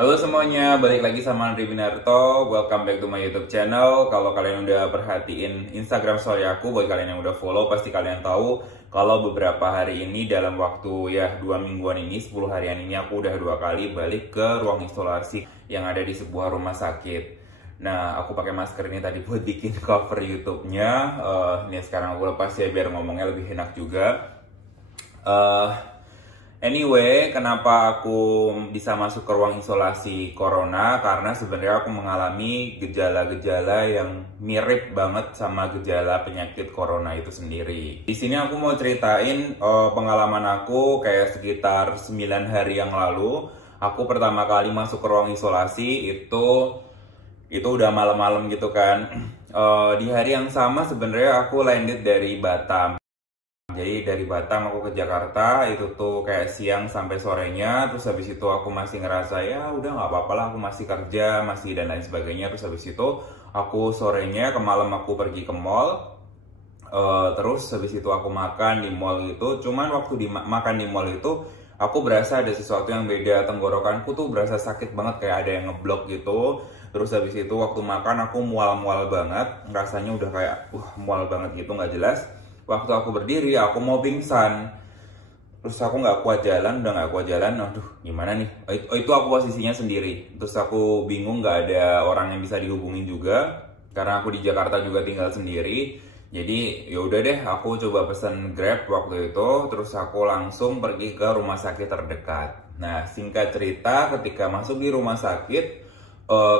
Halo semuanya, balik lagi sama Andri Winarto. Welcome back to my YouTube channel. Kalau kalian udah perhatiin Instagram story aku, buat kalian yang udah follow, pasti kalian tahu kalau beberapa hari ini dalam waktu 2 mingguan ini, 10 harian ini aku udah 2 kali balik ke ruang isolasi yang ada di sebuah rumah sakit. Nah, aku pakai masker ini tadi buat bikin cover YouTube-nya. Ini sekarang aku lepas ya biar ngomongnya lebih enak juga. Anyway, kenapa aku bisa masuk ke ruang isolasi corona? Karena sebenarnya aku mengalami gejala-gejala yang mirip banget sama gejala penyakit corona itu sendiri. Di sini aku mau ceritain pengalaman aku kayak sekitar 9 hari yang lalu. Aku pertama kali masuk ke ruang isolasi itu udah malam-malam gitu kan. Di hari yang sama sebenarnya aku landed dari Batam. Jadi dari Batam aku ke Jakarta itu tuh kayak siang sampai sorenya. Terus habis itu aku masih ngerasa ya udah nggak apa-apa lah, aku masih kerja masih dan lain sebagainya. Terus habis itu aku sorenya ke malam aku pergi ke mall. Terus habis itu aku makan di mall itu. Cuman waktu makan di mall itu aku berasa ada sesuatu yang beda. Tenggorokanku tuh berasa sakit banget, kayak ada yang ngeblok gitu. Terus habis itu waktu makan aku mual-mual banget. Rasanya udah kayak mual banget gitu, nggak jelas. Waktu aku berdiri, aku mau pingsan. Terus aku nggak kuat jalan, udah nggak kuat jalan. Aduh, gimana nih? Itu aku posisinya sendiri. Terus aku bingung, nggak ada orang yang bisa dihubungin juga. Karena aku di Jakarta juga tinggal sendiri. Jadi ya udah deh, aku coba pesen Grab waktu itu. Terus aku langsung pergi ke rumah sakit terdekat. Nah, singkat cerita, ketika masuk di rumah sakit,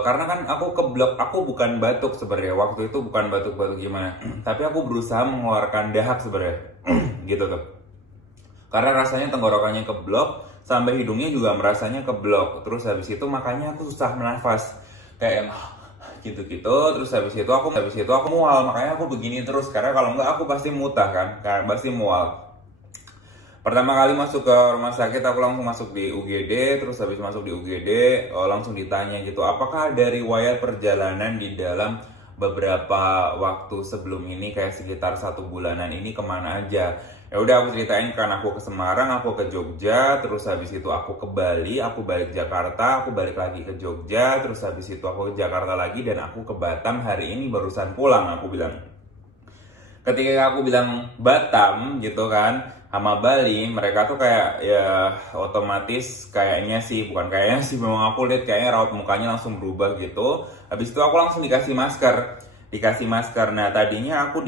karena kan aku keblok, aku bukan batuk sebenarnya waktu itu, bukan batuk-batuk gimana, tapi aku berusaha mengeluarkan dahak sebenarnya, gitu tuh. Karena rasanya tenggorokannya keblok, sampai hidungnya juga merasanya keblok. Terus habis itu makanya aku susah bernafas, kayak yang gitu-gitu. Terus habis itu aku mual, makanya aku begini terus. Karena kalau enggak aku pasti mutah kan, karena pasti mual. Pertama kali masuk ke rumah sakit, aku langsung masuk di UGD. Terus habis masuk di UGD, langsung ditanya gitu, apakah ada riwayat perjalanan di dalam beberapa waktu sebelum ini, kayak sekitar 1 bulanan ini kemana aja. Ya udah aku ceritain kan, aku ke Semarang, aku ke Jogja, terus habis itu aku ke Bali, aku balik Jakarta, aku balik lagi ke Jogja, terus habis itu aku ke Jakarta lagi, dan aku ke Batam hari ini barusan pulang, aku bilang. Ketika aku bilang Batam gitu kan sama Bali, mereka tuh kayak ya otomatis kayaknya sih, bukan kayaknya sih, memang aku lihat kayaknya raut mukanya langsung berubah gitu. Habis itu aku langsung dikasih masker. Nah, tadinya aku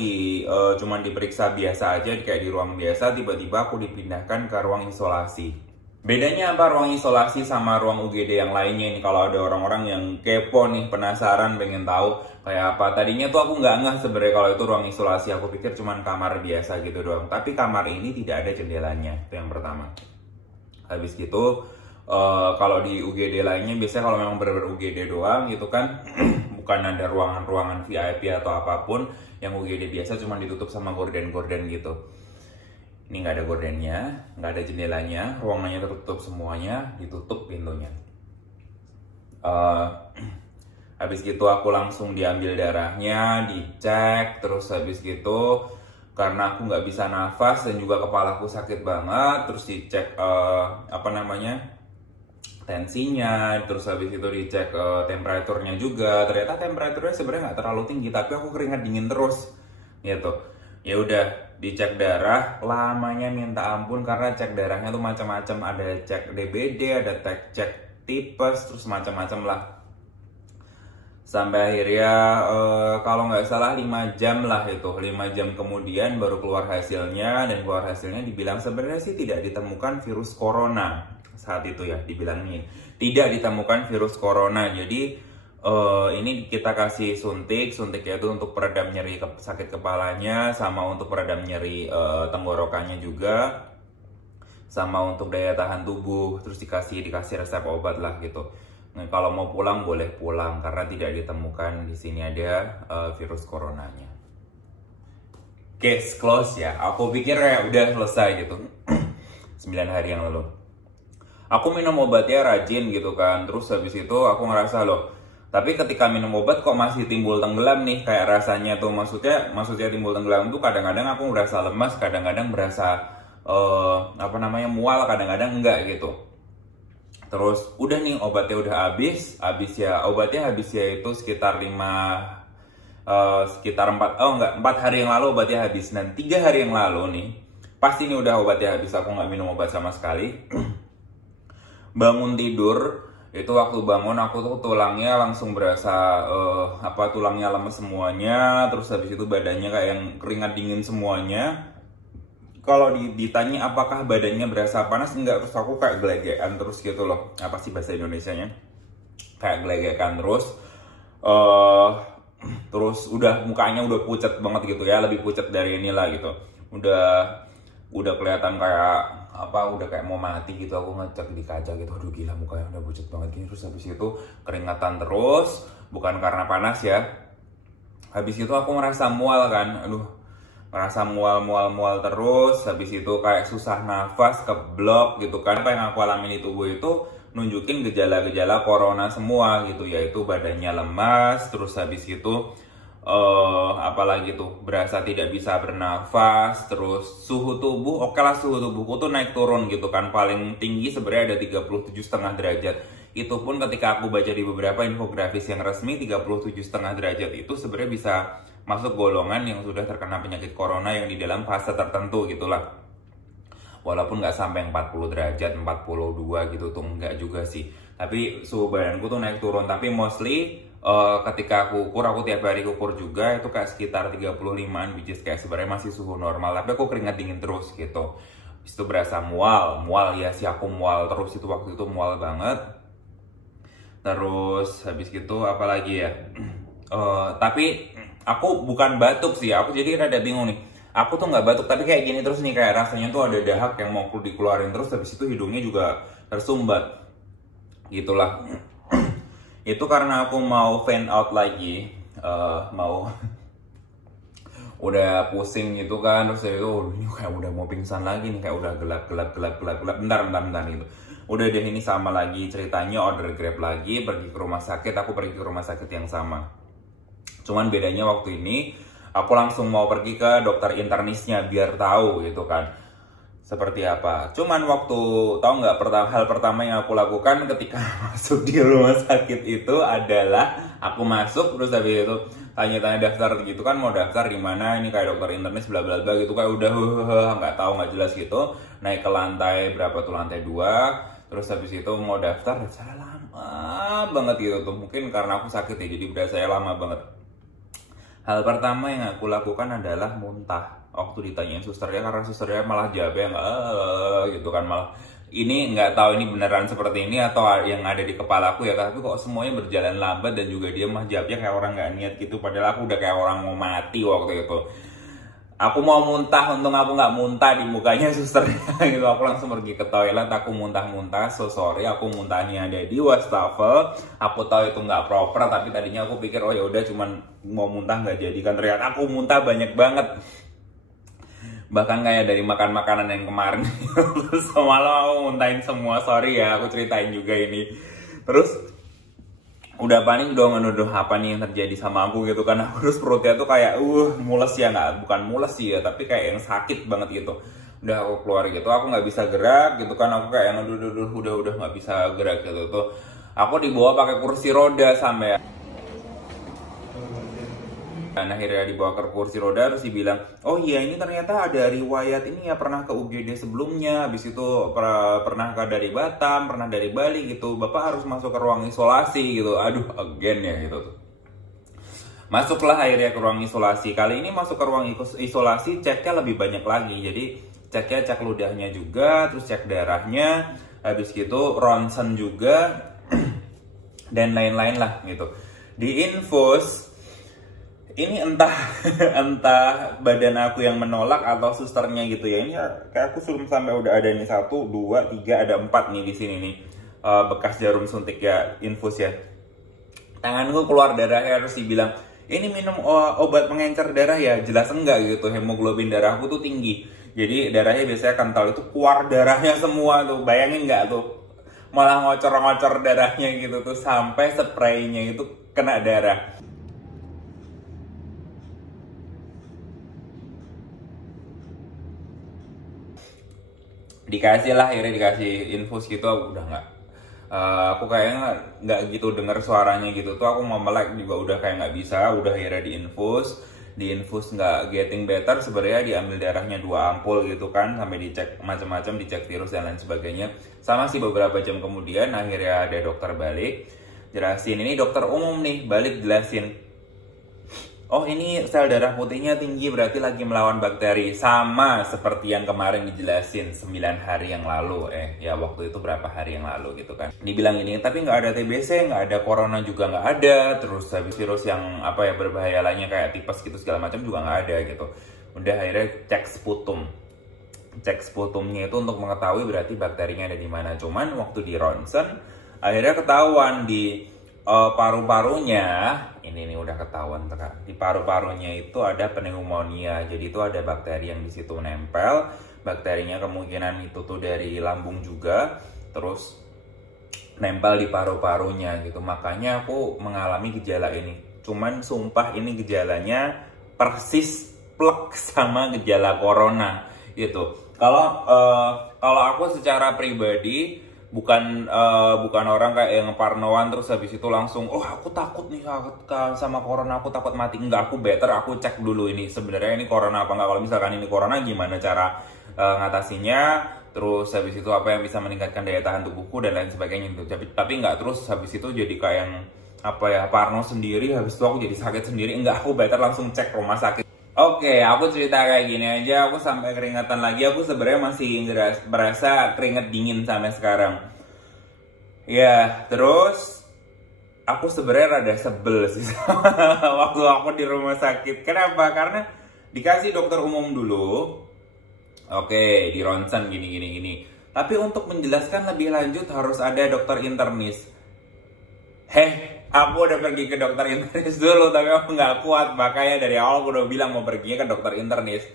cuman diperiksa biasa aja kayak di ruang biasa, tiba-tiba aku dipindahkan ke ruang isolasi. Bedanya apa ruang isolasi sama ruang UGD yang lainnya ini? Kalau ada orang-orang yang kepo nih, penasaran, pengen tahu kayak apa. Tadinya tuh aku nggak ngeh sebenarnya kalau itu ruang isolasi. Aku pikir cuman kamar biasa gitu doang. Tapi kamar ini tidak ada jendelanya, itu yang pertama. Habis gitu, kalau di UGD lainnya biasanya kalau memang bener-bener UGD doang gitu kan, bukan ada ruangan-ruangan VIP atau apapun. Yang UGD biasa cuma ditutup sama gorden-gorden gitu. Ini nggak ada gordennya, nggak ada jendelanya, ruangannya tertutup semuanya, ditutup pintunya. Habis gitu aku langsung diambil darahnya, dicek, terus habis gitu karena aku nggak bisa nafas dan juga kepalaku sakit banget, terus dicek tensinya, terus habis itu dicek temperaturnya juga. Ternyata temperaturnya sebenarnya nggak terlalu tinggi, tapi aku keringat dingin terus, gitu. Ya udah dicek darah, lamanya minta ampun karena cek darahnya tuh macam-macam, ada cek DBD, ada cek tipes, terus macam-macam lah. Sampai akhirnya kalau nggak salah 5 jam lah itu, 5 jam kemudian baru keluar hasilnya, dan keluar hasilnya dibilang sebenarnya sih tidak ditemukan virus corona saat itu ya, dibilangin tidak ditemukan virus corona. Jadi ini kita kasih suntiknya itu untuk peredam nyeri sakit kepalanya, sama untuk peredam nyeri tenggorokannya juga, sama untuk daya tahan tubuh. Terus dikasih resep obat lah gitu. Nah, kalau mau pulang boleh pulang karena tidak ditemukan di sini ada virus coronanya. Case close ya. Aku pikir ya udah selesai gitu. 9 hari yang lalu. Aku minum obatnya rajin gitu kan. Terus habis itu aku ngerasa loh, tapi ketika minum obat kok masih timbul tenggelam nih, kayak rasanya tuh, maksudnya timbul tenggelam tuh kadang-kadang aku merasa lemas, kadang-kadang merasa mual, kadang-kadang enggak gitu. Terus udah nih obatnya udah habis ya, obatnya habis ya itu sekitar 4 hari yang lalu obatnya habis. Dan 3 hari yang lalu nih, pasti ini udah obatnya habis, aku nggak minum obat sama sekali. Bangun tidur, itu waktu bangun aku tuh tulangnya langsung berasa tulangnya lemes semuanya, terus habis itu badannya kayak yang keringat dingin semuanya. Kalau ditanya apakah badannya berasa panas, enggak, terus aku kayak gelegekan terus gitu loh. Apa sih bahasa Indonesianya? Kayak gelegekan terus. Terus udah mukanya udah pucat banget gitu ya, lebih pucat dari inilah gitu. Udah kelihatan kayak udah kayak mau mati gitu. Aku ngecek di kaca gitu, aduh gila mukanya udah pucat banget gini. Terus habis itu keringatan terus, bukan karena panas ya. Habis itu aku ngerasa mual kan, merasa mual terus, habis itu kayak susah nafas, keblok gitu kan. Apa yang aku alami di tubuh itu nunjukin gejala-gejala corona semua gitu, yaitu badannya lemas, terus habis itu apalagi tuh berasa tidak bisa bernafas, terus suhu tubuh, oke lah suhu tubuhku tuh naik turun gitu kan, paling tinggi sebenarnya ada 37,5 derajat. Itu pun ketika aku baca di beberapa infografis yang resmi, 37,5 derajat itu sebenarnya bisa masuk golongan yang sudah terkena penyakit corona yang di dalam fase tertentu gitulah. Walaupun nggak sampai 40 derajat, 42 gitu tuh nggak juga sih. Tapi suhu badanku tuh naik turun. Tapi mostly ketika aku ukur, aku tiap hari ukur juga, itu kayak sekitar 35an, which is kayak sebenarnya masih suhu normal. Tapi aku keringat dingin terus gitu. Habis itu berasa mual ya sih, aku mual terus itu waktu itu, mual banget. Terus habis gitu apalagi ya? Tapi aku bukan batuk sih, aku jadi rada bingung nih. Aku tuh nggak batuk, tapi kayak gini terus nih, kayak rasanya tuh ada dahak yang mau dikeluarin terus, habis itu hidungnya juga tersumbat. Gitulah. Itu karena aku mau fan out lagi, mau udah pusing gitu kan, terus itu ini kayak udah mau pingsan lagi nih, kayak udah gelap. Bentar gitu. Udah deh, ini sama lagi ceritanya, order Grab lagi, pergi ke rumah sakit, aku pergi ke rumah sakit yang sama. Cuman bedanya waktu ini aku langsung mau pergi ke dokter internisnya biar tahu gitu kan seperti apa. Cuman waktu tahu nggak, hal pertama yang aku lakukan ketika masuk di rumah sakit itu adalah aku masuk terus habis itu tanya-tanya daftar gitu kan, mau daftar di mana, ini kayak dokter internis bla bla bla gitu, kayak udah nggak tahu, nggak jelas gitu. Naik ke lantai berapa tuh, lantai 2. Terus habis itu mau daftar, saya lama banget gitu tuh. Mungkin karena aku sakit ya, jadi berasa lama banget. Hal pertama yang aku lakukan adalah muntah. Waktu ditanyain susternya, karena susternya malah jawabnya gitu kan, malah ini nggak tahu ini beneran seperti ini atau yang ada di kepala aku ya, tapi kok semuanya berjalan lambat dan juga dia mah jawabnya kayak orang nggak niat gitu, padahal aku udah kayak orang mau mati waktu itu. Aku mau muntah, untung aku nggak muntah di mukanya susternya gitu. Aku langsung pergi ke toilet, aku muntah-muntah, so sorry, aku muntahnya ada di wastafel. Aku tahu itu nggak proper, tapi tadinya aku pikir oh ya udah cuman mau muntah nggak jadi kan, ternyata aku muntah banyak banget. Bahkan kayak dari makan makanan yang kemarin. Terus semalam aku muntahin semua, sorry ya, aku ceritain juga ini. Terus udah panik dong, menuduh apa nih yang terjadi sama aku gitu kan. Terus perutnya tuh kayak mules ya, bukan mules sih ya, tapi kayak yang sakit banget gitu. Udah aku keluar gitu, aku nggak bisa gerak gitu kan, aku kayak yang udah nggak bisa gerak gitu tuh. Aku dibawa pakai kursi roda sampai dan akhirnya dibawa ke kursi roda, terus dibilang, oh iya ini ternyata ada riwayat ini ya, pernah ke UGD sebelumnya, habis itu pernah dari Batam, pernah dari Bali gitu, Bapak harus masuk ke ruang isolasi gitu. Aduh, again ya gitu tuh. Masuklah akhirnya ke ruang isolasi. Kali ini masuk ke ruang isolasi, ceknya lebih banyak lagi. Jadi cek ludahnya juga, terus cek darahnya, habis gitu ronsen juga, dan lain-lain lah gitu. Di infus ini entah badan aku yang menolak atau susternya gitu ya. Ini kayak aku suruh sampai udah ada nih 1, 2, 3, ada 4 nih di sini nih, bekas jarum suntik ya, infus ya. Tanganku keluar darahnya, harus dibilang ini minum obat pengencer darah ya, jelas enggak gitu. Hemoglobin darahku tuh tinggi, jadi darahnya biasanya kental, itu keluar darahnya semua tuh. Bayangin nggak tuh, malah ngocor-ngocor darahnya gitu tuh, sampai spraynya itu kena darah. Dikasih lah, akhirnya dikasih infus gitu, udah nggak Aku kayaknya nggak gitu denger suaranya gitu tuh, aku mau melek juga udah kayak nggak bisa, udah akhirnya diinfus nggak getting better, sebenarnya diambil darahnya 2 ampul gitu kan, sampai dicek macam-macam, dicek virus dan lain sebagainya. Sama sih beberapa jam kemudian akhirnya ada dokter balik jelasin, ini dokter umum nih, balik jelasin, oh ini sel darah putihnya tinggi berarti lagi melawan bakteri. Sama seperti yang kemarin dijelasin 9 hari yang lalu. Ya waktu itu berapa hari yang lalu gitu kan. Dibilang ini, tapi nggak ada TBC, nggak ada corona juga nggak ada. Terus habis virus yang apa ya berbahaya lainnya kayak tipes gitu segala macam juga nggak ada gitu. Udah akhirnya cek sputum. Cek sputumnya itu untuk mengetahui berarti bakterinya ada di mana. Cuman waktu di ronsen akhirnya ketahuan di paru-parunya, ini nih udah ketahuan di paru-parunya itu ada pneumonia. Jadi itu ada bakteri yang di situ nempel. Bakterinya kemungkinan itu tuh dari lambung juga, terus nempel di paru-parunya gitu. Makanya aku mengalami gejala ini. Cuman sumpah ini gejalanya persis plek sama gejala corona gitu. Kalau aku secara pribadi bukan orang kayak yang parnoan terus habis itu langsung aku takut nih sama corona, aku takut mati. Enggak, aku better aku cek dulu ini sebenarnya ini corona apa enggak. Kalau misalkan ini corona, gimana cara ngatasinya, terus habis itu apa yang bisa meningkatkan daya tahan tubuhku dan lain sebagainya gitu. Tapi enggak terus habis itu jadi kayak yang parno sendiri, habis itu aku jadi sakit sendiri. Enggak, aku better langsung cek rumah sakit. Oke, aku cerita kayak gini aja, aku sampai keringatan lagi. Aku sebenarnya masih berasa keringet dingin sampai sekarang. Ya, terus aku sebenarnya rada sebel sih waktu aku di rumah sakit. Kenapa? Karena dikasih dokter umum dulu. Oke, di ronsen gini. Tapi untuk menjelaskan lebih lanjut harus ada dokter internis. Aku udah pergi ke dokter internis dulu, tapi aku nggak kuat. Makanya dari awal aku udah bilang mau perginya ke dokter internis.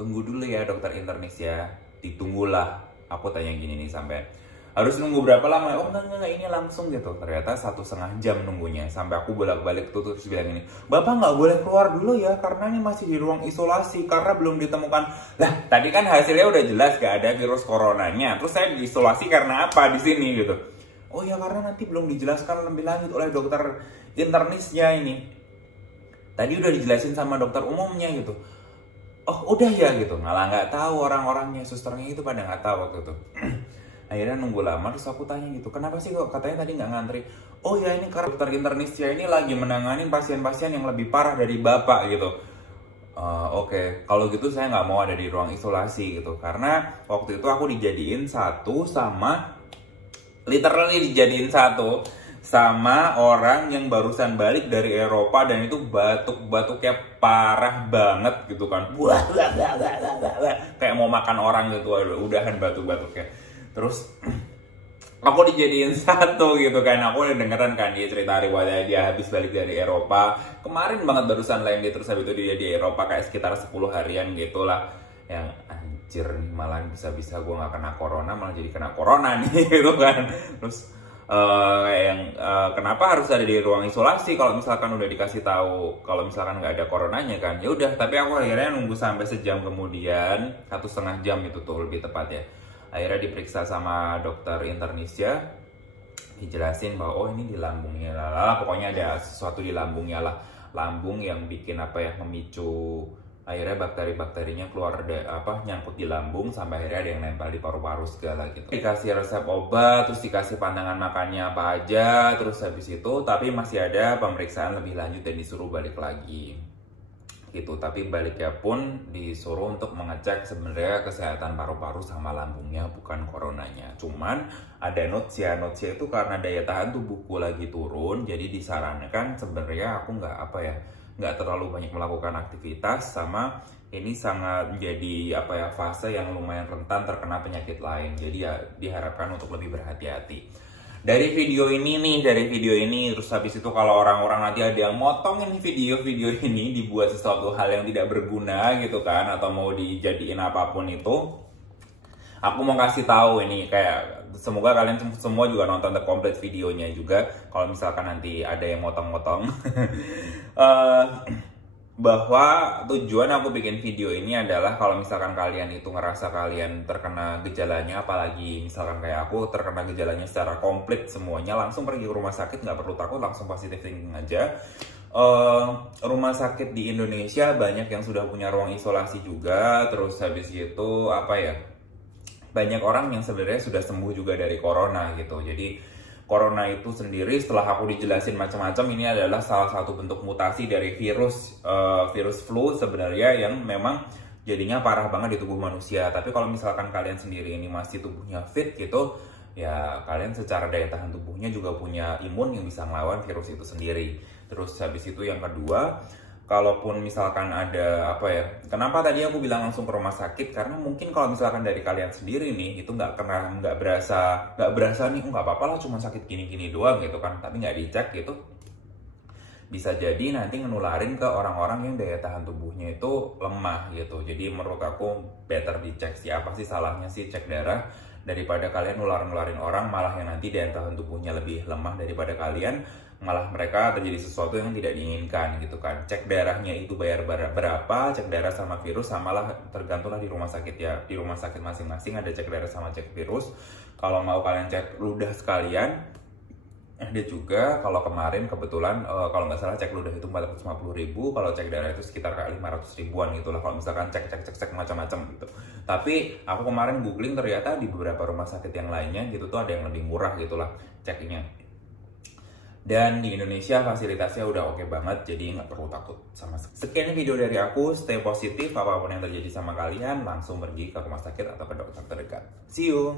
Tunggu dulu ya dokter internis ya. Ditunggulah. Aku tanya gini nih sampai, harus nunggu berapa lama? Oh enggak, ini langsung gitu. Ternyata 1,5 jam nunggunya. Sampai aku bolak-balik tuh terus bilang ini, Bapak nggak boleh keluar dulu ya, karena ini masih di ruang isolasi, karena belum ditemukan. Lah, tadi kan hasilnya udah jelas gak ada virus coronanya. Terus saya diisolasi karena apa di sini gitu? Oh ya karena nanti belum dijelaskan lebih lanjut oleh dokter internisnya ini. Tadi udah dijelasin sama dokter umumnya gitu. Oh udah ya gitu. Malah nggak tahu orang-orangnya, susternya itu pada nggak tahu waktu itu. Akhirnya nunggu lama, terus aku tanya gitu, kenapa sih kok katanya tadi nggak ngantri? Oh ya ini karena dokter internisnya ini lagi menangani pasien-pasien yang lebih parah dari bapak gitu. Oke. Kalau gitu saya nggak mau ada di ruang isolasi gitu. Karena waktu itu aku dijadiin literally satu sama orang yang barusan balik dari Eropa, dan itu batuk-batuknya parah banget gitu kan. Kayak mau makan orang gitu, udahan batuk-batuknya. Terus aku dijadiin satu gitu kan. Aku udah dengeran kan dia cerita riwayatnya, dia habis balik dari Eropa. Kemarin banget barusan landing, terus habis itu dia di Eropa kayak sekitar 10 harian gitu lah. Yang anjir nih, malah bisa-bisa gue gak kena corona, malah jadi kena corona nih gitu kan. Terus kenapa harus ada di ruang isolasi kalau misalkan udah dikasih tahu kalau misalkan nggak ada coronanya kan. Ya udah, tapi aku akhirnya nunggu sampai sejam kemudian, 1,5 jam itu tuh lebih tepatnya. Akhirnya diperiksa sama dokter internisnya, dijelasin bahwa ini di lambungnya lah, pokoknya ada sesuatu di lambungnya lah, lambung yang bikin memicu akhirnya bakteri-bakterinya keluar nyangkut di lambung, sampai akhirnya ada yang nempel di paru-paru segala gitu. Dikasih resep obat, terus dikasih pandangan makannya apa aja, terus habis itu tapi masih ada pemeriksaan lebih lanjut dan disuruh balik lagi gitu. Tapi baliknya pun disuruh untuk mengecek sebenarnya kesehatan paru-paru sama lambungnya, bukan coronanya. Cuman ada notesnya itu karena daya tahan tubuhku lagi turun, jadi disarankan sebenarnya aku nggak terlalu banyak melakukan aktivitas, sama ini sangat menjadi fase yang lumayan rentan terkena penyakit lain. Jadi ya diharapkan untuk lebih berhati-hati. Dari video ini terus habis itu kalau orang-orang nanti ada yang motongin video-video ini dibuat sesuatu hal yang tidak berguna gitu kan, atau mau dijadiin apapun itu, aku mau kasih tahu ini, kayak semoga kalian semua juga nonton the complete videonya juga. Kalau misalkan nanti ada yang motong-motong bahwa tujuan aku bikin video ini adalah kalau misalkan kalian itu ngerasa kalian terkena gejalanya, apalagi misalkan kayak aku terkena gejalanya secara komplit semuanya, langsung pergi ke rumah sakit, nggak perlu takut, langsung positive thinking aja. Rumah sakit di Indonesia banyak yang sudah punya ruang isolasi juga, terus habis itu apa ya, banyak orang yang sebenarnya sudah sembuh juga dari corona gitu. Jadi corona itu sendiri setelah aku dijelasin macam-macam, ini adalah salah satu bentuk mutasi dari virus flu sebenarnya yang memang jadinya parah banget di tubuh manusia. Tapi kalau misalkan kalian sendiri ini masih tubuhnya fit gitu, ya kalian secara daya tahan tubuhnya juga punya imun yang bisa melawan virus itu sendiri. Terus habis itu yang kedua, kalaupun misalkan ada apa ya, kenapa tadi aku bilang langsung ke rumah sakit, karena mungkin kalau misalkan dari kalian sendiri nih itu nggak berasa nih, nggak apa-apa lah cuma sakit gini-gini doang gitu kan, tapi nggak dicek gitu, bisa jadi nanti ngenularin ke orang-orang yang daya tahan tubuhnya itu lemah gitu. Jadi menurut aku better dicek sih, apa sih salahnya sih cek darah daripada kalian nularin orang malah yang nanti daya tahan tubuhnya lebih lemah daripada kalian, malah mereka terjadi sesuatu yang tidak diinginkan gitu kan. Cek darahnya itu bayar berapa, cek darah sama virus samalah, tergantunglah di rumah sakit ya. Di rumah sakit masing-masing ada cek darah sama cek virus. Kalau mau kalian cek ludah sekalian, ada juga. Kalau kemarin kebetulan kalau nggak salah cek ludah itu 450.000, kalau cek darah itu sekitar kayak 500 ribuan gitu lah kalau misalkan cek macam-macam gitu. Tapi aku kemarin googling, ternyata di beberapa rumah sakit yang lainnya gitu tuh ada yang lebih murah gitulah ceknya. Dan di Indonesia fasilitasnya udah oke banget, jadi nggak perlu takut sama sekali. Sekian video dari aku, stay positif, apapun yang terjadi sama kalian, langsung pergi ke rumah sakit atau ke dokter terdekat. See you!